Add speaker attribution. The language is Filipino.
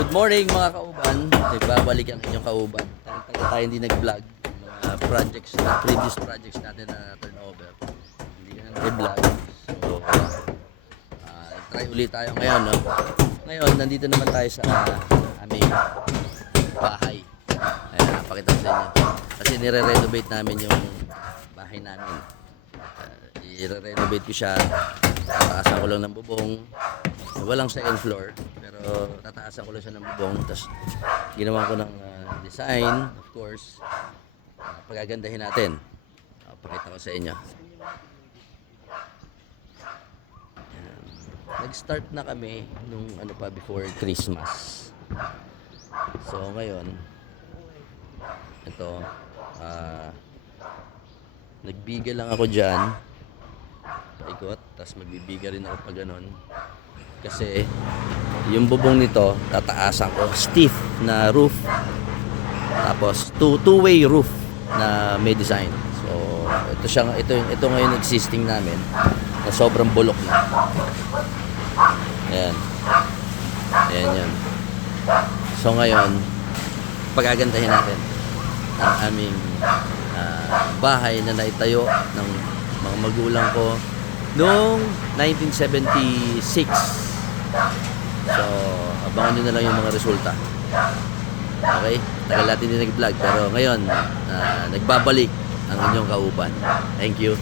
Speaker 1: Good morning mga kauban. Nagbabalik ang inyong kauban. Tagal tayo hindi nag-vlog. Mga projects na, previous projects natin na turnover. Hindi na nag-vlog. So, ah, try ulit tayo ngayon. No? Ngayon, nandito naman tayo sa aming bahay. Ayan, pakita ko sa inyo. Kasi nire-renovate namin yung bahay namin. Uh, i-renovate ko siya. Tataasan ko lang ng bubong. Walang second floor. Pero tataasan ko lang siya ng bubong. Tapos ginawa ko ng ah, design, of course. Uh, pagagandahin natin. Uh, pakita ko sa inyo. Nag-start na kami nung ano pa before Christmas. So ngayon, ito, ah, nagbiga lang ako dyan. Paikot, tapos magbibiga rin ako pag ganun. Kasi, yung bubong nito, tataasan ko. Stiff na roof. Tapos, two, two-way roof na may design. So, ito siya, ito, ito ngayon existing namin na sobrang bulok na. Ayan. Ayan yun. So ngayon, pagagandahin natin ang aming ah, bahay na naitayo ng mga magulang ko noong 1976. So, abangan nyo na lang yung mga resulta. Okay? Tagal natin din nag-vlog pero ngayon, ah, nagbabalik ang inyong kauban. Thank you.